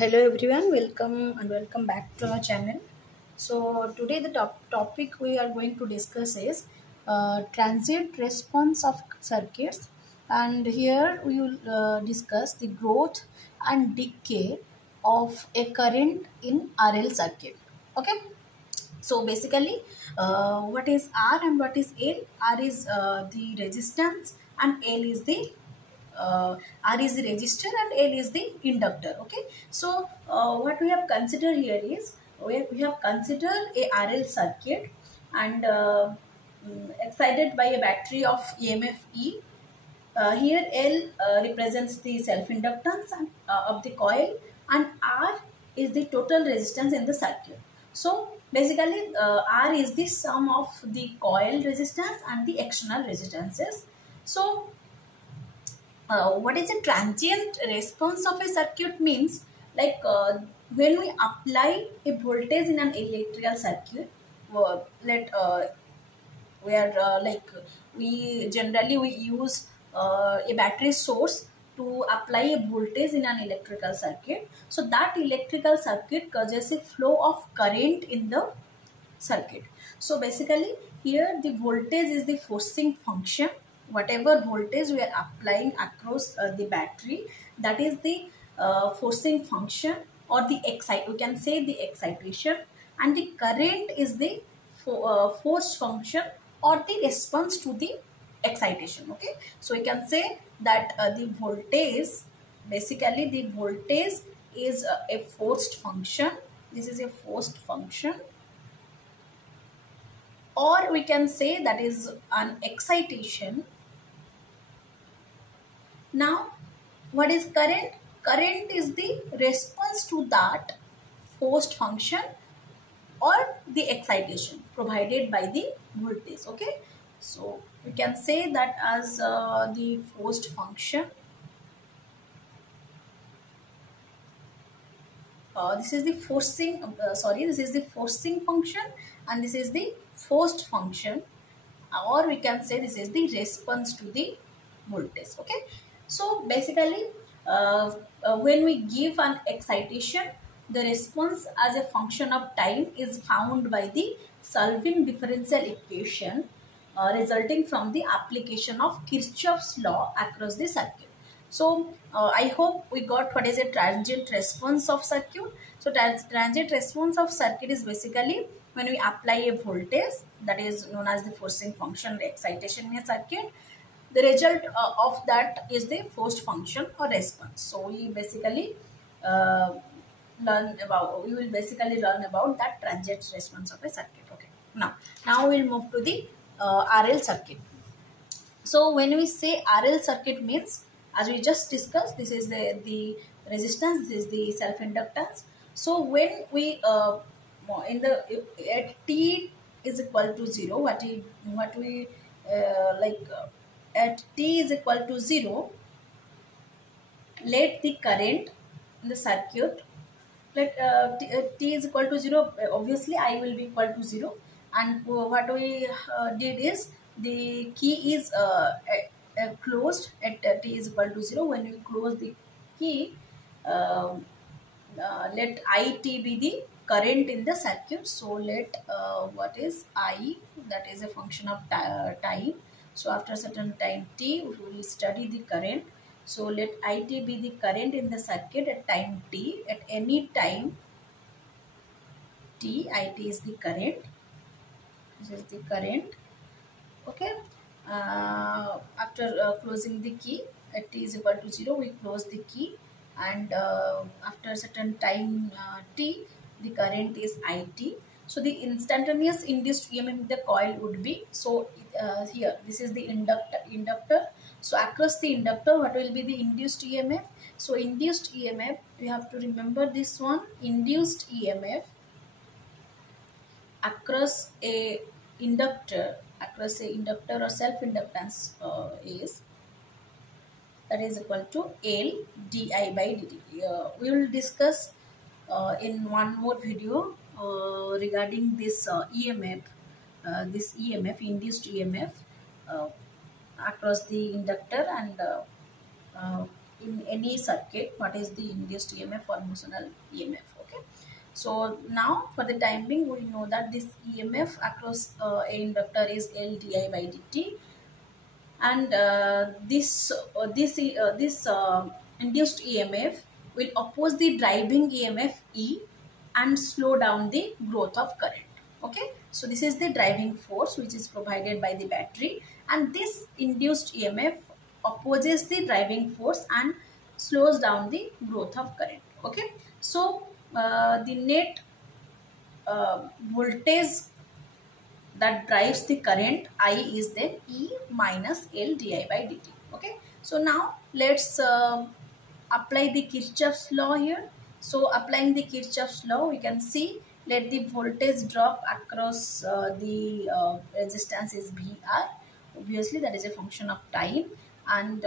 Hello everyone, welcome back to our channel. So today the topic we are going to discuss is transient response of circuits, and here we will discuss the growth and decay of a current in RL circuit. Okay, so basically what is R and what is L? R is the resistance and L is the R is the resistor and L is the inductor. Okay, so what we have considered here is we have considered a RL circuit and excited by a battery of EMF E. Here L represents the self-inductance of the coil, and R is the total resistance in the circuit. So basically R is the sum of the coil resistance and the external resistances. So what is a transient response of a circuit means, like when we apply a voltage in an electrical circuit, let where like we use a battery source to apply a voltage in an electrical circuit. So that electrical circuit causes a flow of current in the circuit. So basically here the voltage is the forcing function. Whatever voltage we are applying across the battery, that is the forcing function, or the excite, we can say the excitation, and the current is the force function or the response to the excitation. Okay, so we can say that the voltage, basically the voltage is a forced function. This is a forced function, or we can say that is an excitation. Now what is current? Current is the response to that forced function or the excitation provided by the voltage. Okay, so we can say that as the forced function. This is the forcing this is the forcing function, and this is the forced function, or we can say this is the response to the voltage. Okay, so basically when we give an excitation, the response as a function of time is found by the solving differential equation resulting from the application of Kirchhoff's law across the circuit. So I hope we got what is a transient response of circuit. So transient response of circuit is basically when we apply a voltage, that is known as the forcing function or excitation in a circuit. The result of that is the forced function or response. So we basically we will basically learn about that transient response of a circuit. Okay, now we'll move to the RL circuit. So when we say RL circuit means, as we just discussed, this is the resistance, this is the self-inductance. So when we in the at t is equal to 0, what we at t is equal to 0, let the current in the circuit, let t is equal to 0, obviously I will be equal to 0, and what we did is the key is closed at t is equal to 0. When we close the key, let it be the current in the circuit. So let what is I, that is a function of time. So after a certain time t, we will study the current. So let it be the current in the circuit at time t. At any time t, it is the current. This is the current. Okay, after closing the key at t is equal to 0, we close the key, and after certain time t, the current is it. So the instantaneous induced EMF in the coil would be, so here this is the inductor. So across the inductor, what will be the induced EMF? So induced EMF, we have to remember this one. Induced EMF across a inductor or self-inductance is, that is equal to L di by dt. We will discuss in one more video regarding this EMF, induced EMF across the inductor and in any circuit, what is the induced EMF or motional EMF. Okay, so now for the time being we know that this EMF across a inductor is L di by dt, and this induced EMF will oppose the driving EMF E and slow down the growth of current. Okay, so this is the driving force which is provided by the battery, and this induced EMF opposes the driving force and slows down the growth of current. Okay, so the net voltage that drives the current I is then E minus L di by dt. Okay, so now let's apply the Kirchhoff's law here. So applying the Kirchhoff's law, we can see, let the voltage drop across the resistance is VR. Obviously that is a function of time, and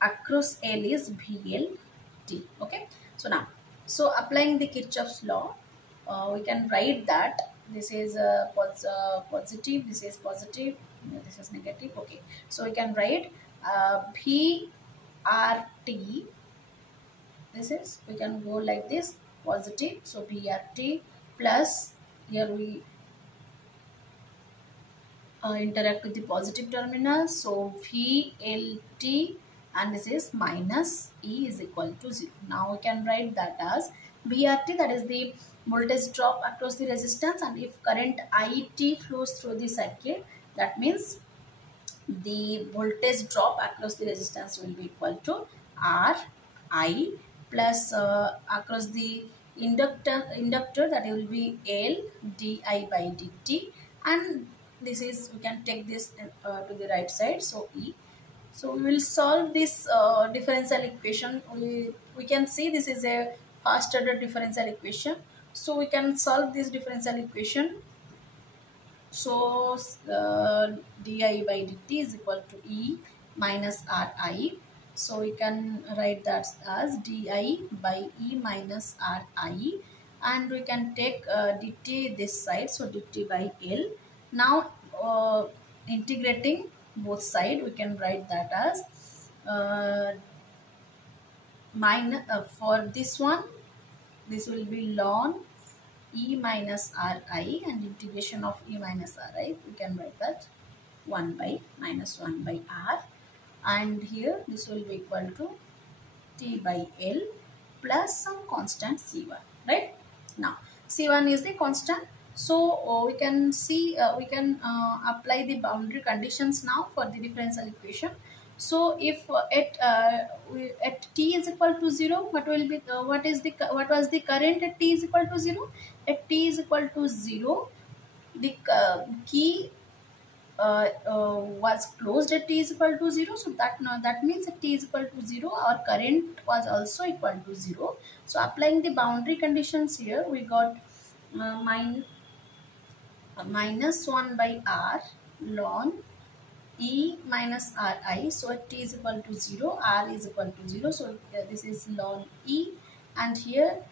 across L is VLT. Okay, so now, so applying the Kirchhoff's law, we can write that this is positive, this is positive, this is negative. Okay, so we can write VRT, this is, we can go like this, positive, so VRT plus, here we interact with the positive terminal, so VLT, and this is minus E is equal to 0. Now we can write that as VRT, that is the voltage drop across the resistance, and if current IT flows through the circuit, that means the voltage drop across the resistance will be equal to RI plus across the inductor that will be L di by dt, and this is, we can take this to the right side, so E. So we will solve this differential equation. We can see this is a first order differential equation, so we can solve this differential equation. So di by dt is equal to E minus Ri. So we can write that as di by E minus Ri, and we can take dt this side, so dt by L. Now integrating both side, we can write that as minus, for this one, this will be ln E minus Ri, and integration of E minus Ri, we can write that 1 by minus 1 by R, and here this will be equal to T by L plus some constant C1, right? Now C1 is the constant, so we can see, we can apply the boundary conditions now for the differential equation. So if at t is equal to 0, what will be what was the current at t is equal to 0? At t is equal to 0, the key was closed at t is equal to 0. So that means at t is equal to 0, our current was also equal to 0. So applying the boundary conditions here, we got minus 1 by R ln E minus Ri. So at t is equal to 0, R is equal to 0. So this is ln E, and here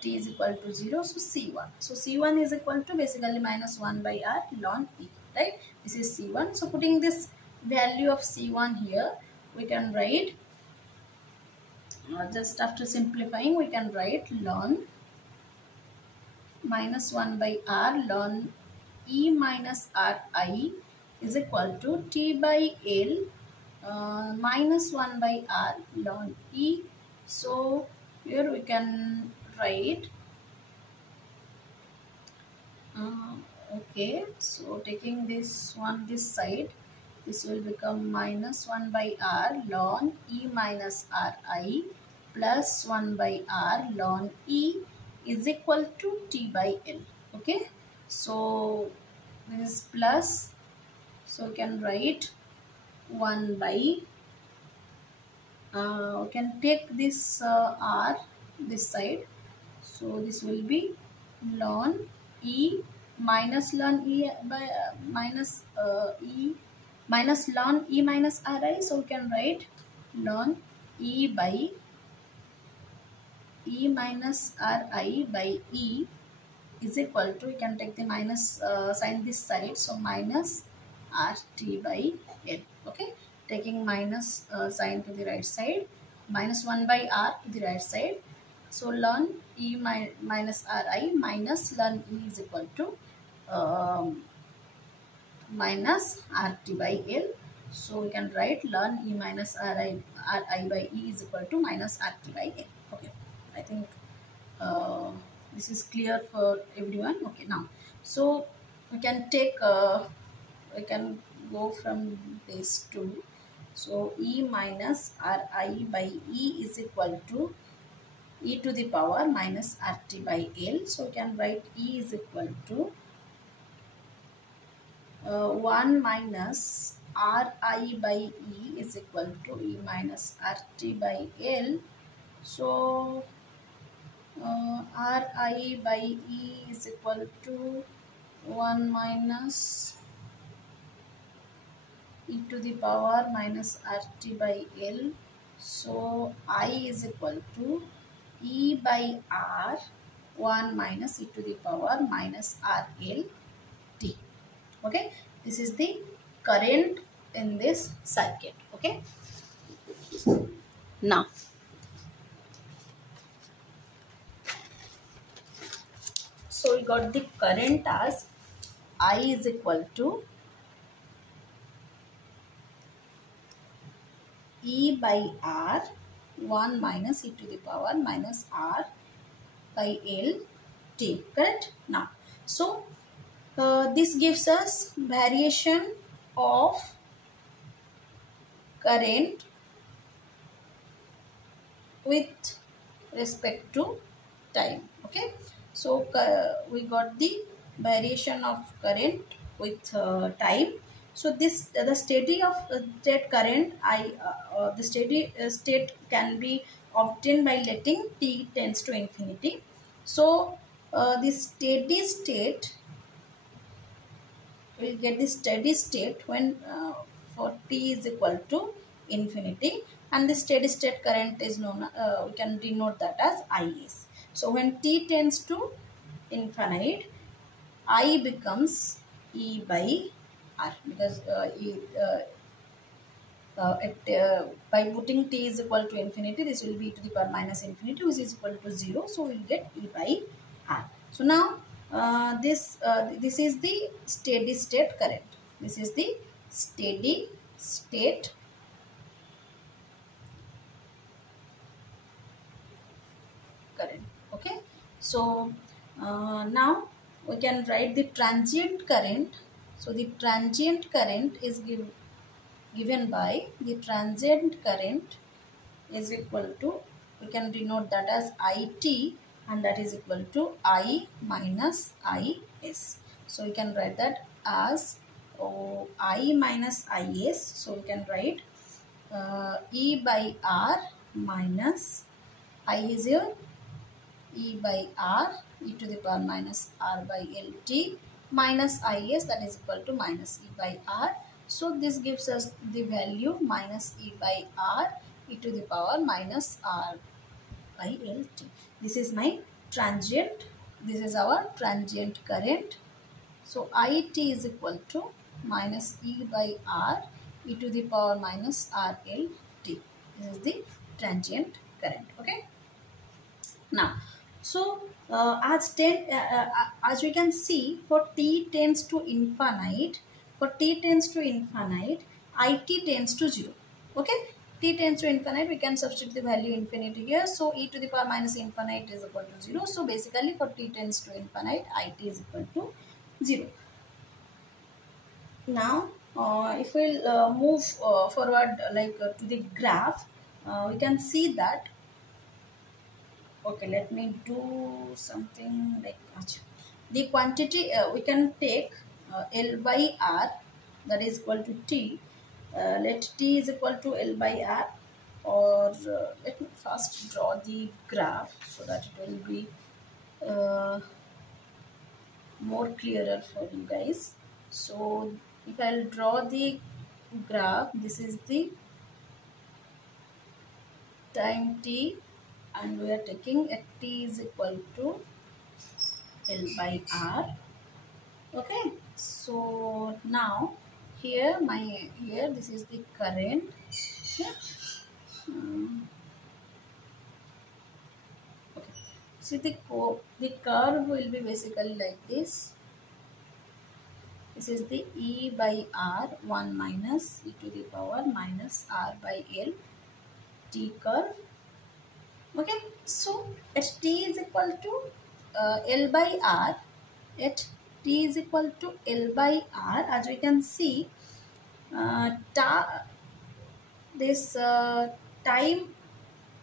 t is equal to 0. So C1. So C1 is equal to basically minus 1 by R ln E, right? This is C1. So putting this value of C1 here, we can write, just after simplifying, we can write ln minus 1 by R ln E minus Ri is equal to T by L minus 1 by R ln E. So here we can write, okay, so taking this one this side, this will become minus 1 by R ln E minus Ri plus 1 by R ln E is equal to T by L. Okay, so this is plus, so we can write 1 by, we can take this R this side, so this will be ln E minus ln E by minus E minus ln E minus Ri, so we can write ln E by E minus Ri by E is equal to, we can take the minus sign this side, so minus RT by L. Okay, taking minus sign to the right side, minus 1 by r to the right side. So ln minus ri minus ln e is equal to um, minus rt by L. So we can write ln e minus ri by e is equal to minus rt by L. Okay, I think this is clear for everyone. Okay, now so we can take we can go from this to, so e minus ri by e is equal to e to the power minus rt by L. So we can write e is equal to 1 minus ri by e is equal to e minus rt by L. So ri by e is equal to 1 minus e to the power minus rt by L. So I is equal to e by r 1 minus e to the power minus rl t. Okay, this is the current in this circuit. Okay, now so we got the current as I is equal to e by r 1 minus e to the power minus r by L t. Correct? Now so this gives us variation of current with respect to time. Okay, so we got the variation of current with time. So this the steady of state current the steady state can be obtained by letting t tends to infinity. So the steady state, we'll get the steady state when for t is equal to infinity, and the steady state current is known, we can denote that as is. So when t tends to infinite, I becomes e by r, because by putting t is equal to infinity, this will be to the power minus infinity, which is equal to 0. So we'll get e by r. So now this is the steady state current. This is the steady state current. Okay, so now we can write the transient current. So the transient current is given by the transient current is equal to, we can denote that as IT, and that is equal to I minus IS. So we can write that as I minus IS. So we can write E by R minus I is here, E by R, e to the power minus R by LT minus IS, that is equal to minus E by R. So this gives us the value minus E by R e to the power minus R by LT. This is my transient. This is our transient current. So IT is equal to minus E by R e to the power minus RLT. This is the transient current. Okay. Now, so as we can see, for t tends to infinite, IT tends to 0. Okay, t tends to infinite, we can substitute the value infinity here. So e to the power minus infinite is equal to 0. So basically for t tends to infinite, IT is equal to 0. Now if we'll move forward to the graph, we can see that. Okay, let me do something like the quantity. We can take L by R, that is equal to T. Let T is equal to L by R, or let me first draw the graph so that it will be more clearer for you guys. So if I'll draw the graph, this is the time t, and we are taking at t is equal to L by R. Okay, so now here here this is the current. Okay. Um, okay. See the curve will be basically like this. This is the E by R 1 minus e to the power minus R by L t curve. Okay, so at t is equal to L by R, at t is equal to L by R, as we can see, this time,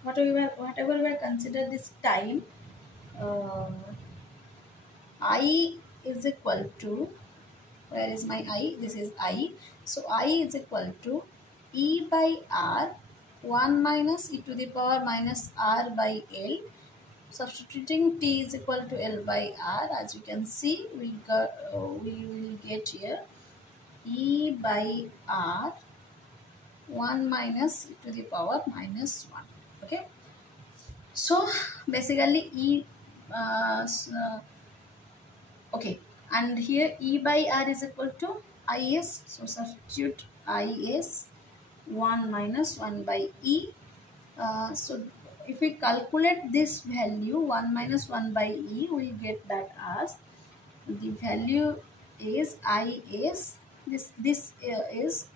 whatever we consider this time, uh, I is equal to, where is my I? This is I. So I is equal to E by R 1 minus e to the power minus R by L. Substituting t is equal to L by R, as you can see, we will get here E by R 1 minus e to the power minus 1. Okay. So basically okay, and here E by R is equal to Is. So substitute Is 1 minus 1 by E. So if we calculate this value 1 minus 1 by E, we get that as the value is Is, this is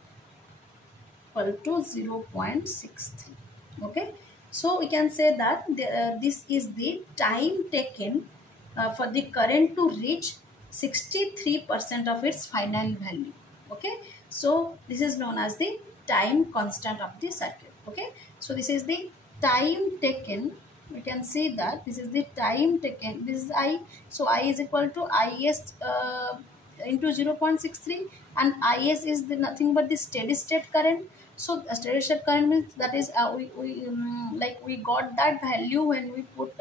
equal to 0.63. Okay, so we can say that this is the time taken for the current to reach 63% of its final value. Okay, so this is known as the time constant of the circuit. Okay, so this is the time taken. We can see that this is the time taken. This is I. So I is equal to Is into 0.63, and Is is the nothing but the steady state current. So a steady state current means that is we got that value when we put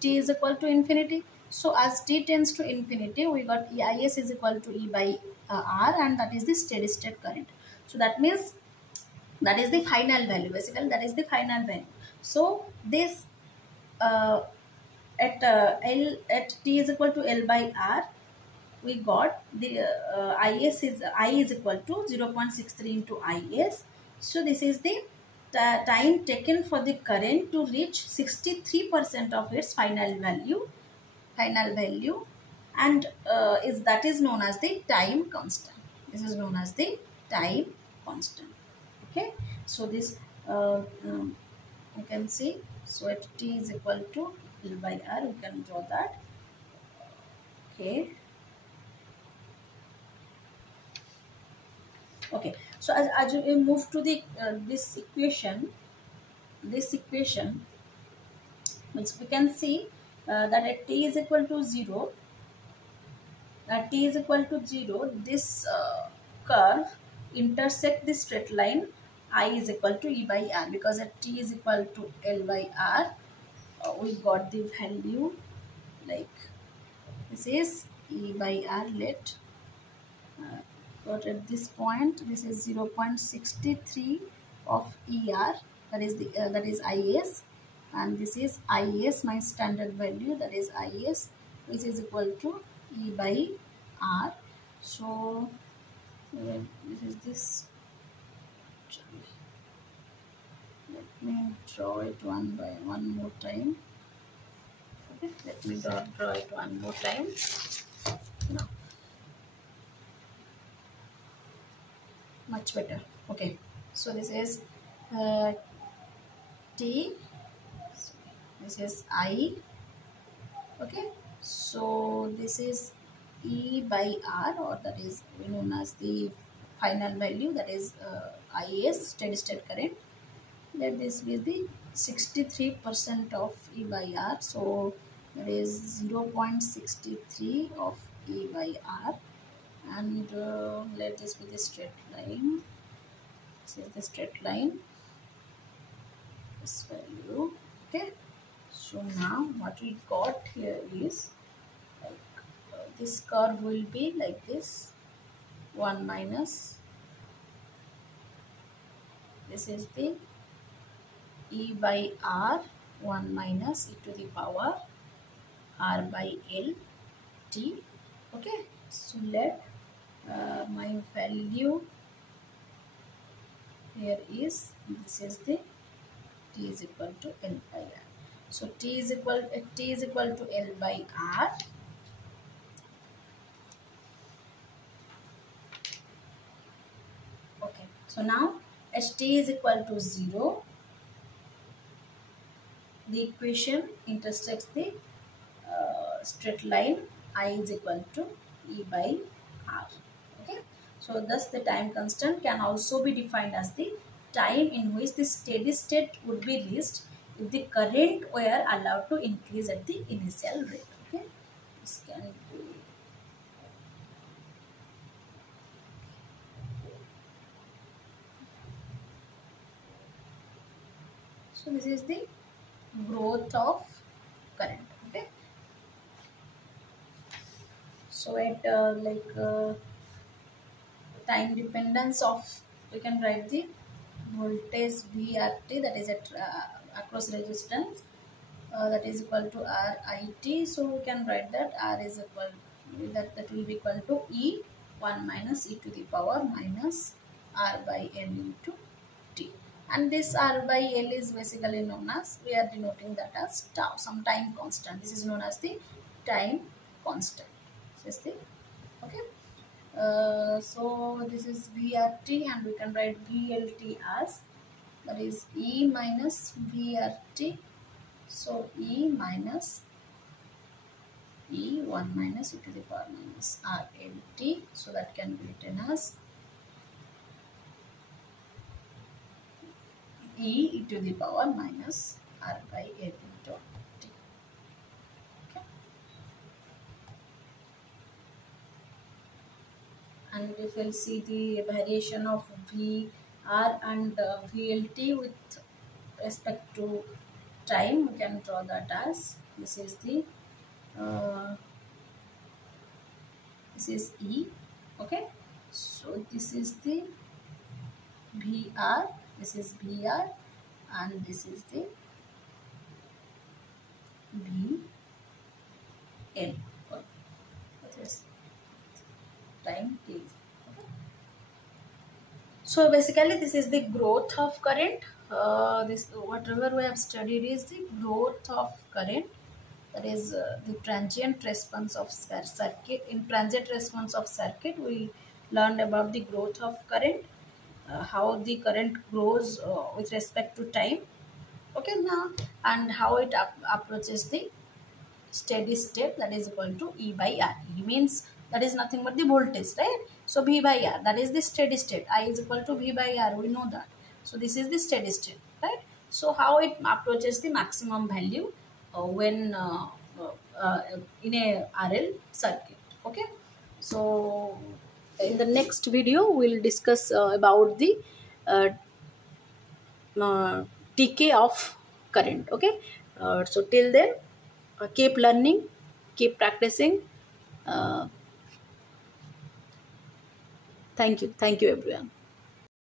t is equal to infinity. So as t tends to infinity, we got Is is equal to E by R, and that is the steady state current. So that means that is the final value. Basically, that is the final value. So this uh, at t is equal to L by R, we got the I is equal to 0.63 into Is. So this is the time taken for the current to reach 63% of its final value, and that is known as the time constant. This is known as the time constant. Okay, so this you can see. So at t is equal to L by R, we can draw that. Okay. Okay, so as you move to the this equation, which we can see that at t is equal to 0, this curve intersect the straight line I is equal to E by R, because at t is equal to L by R, we got the value like this is E by R. Let but at this point this is 0.63 of ER, that is Is, and this is Is, my standard value, that is Is, which is equal to E by R. So this is this. Let me draw it one more time. Okay, let me draw it one more time. Now much better. Okay, so this is T, this is I. Okay, so this is E by R, or that is known as the final value, that is Is, steady state current. Let this be the 63% of E by R, so that is 0.63 of E by R, and let this be the straight line. This is the straight line, this value. Okay, so now what we got here is like this curve will be like this, 1 minus, this is the E by R, 1 minus e to the power R by L t. Okay, so let My value here is, this is the t is equal to L by R. So t is equal to L by R. Okay. So now as t is equal to 0, the equation intersects the straight line I is equal to E by R. Okay. So thus the time constant can also be defined as the time in which the steady state would be reached if the current were allowed to increase at the initial rate. Okay. This can be, so this is the growth of current. Okay. So at time dependence of, we can write the voltage VRT, that is at across resistance, that is equal to RIT. So we can write that R is equal, that will be equal to E 1 minus e to the power minus R by L into T. And this R by L is basically known as, we are denoting that as tau, some time constant. This is known as the time constant. This is the, okay. So this is VRT, and we can write VLT as, that is E minus VRT. So E minus E 1 minus e to the power minus RLT. So that can be written as E to the power minus R by L into T. Okay. And if we'll see the variation of VR and VLT with respect to time, we can draw that as, this is the this is E. Okay. So this is the VR, this is VR, and this is the VL. That is time t. Okay. So basically this is the growth of current. This, whatever we have studied, is the growth of current, that is the transient response of circuit. In transient response of circuit, we learned about the growth of current, how the current grows with respect to time. Okay, now, and how it approaches the steady state, that is equal to E by R. E means that is nothing but the voltage, right? So V by R, that is the steady state. I is equal to V by R, we know that. So this is the steady state, right? So how it approaches the maximum value when in a RL circuit. Okay. So in the next video we'll discuss about the uh, decay of current. Okay. So till then, keep learning, keep practicing. uh, Thank you everyone.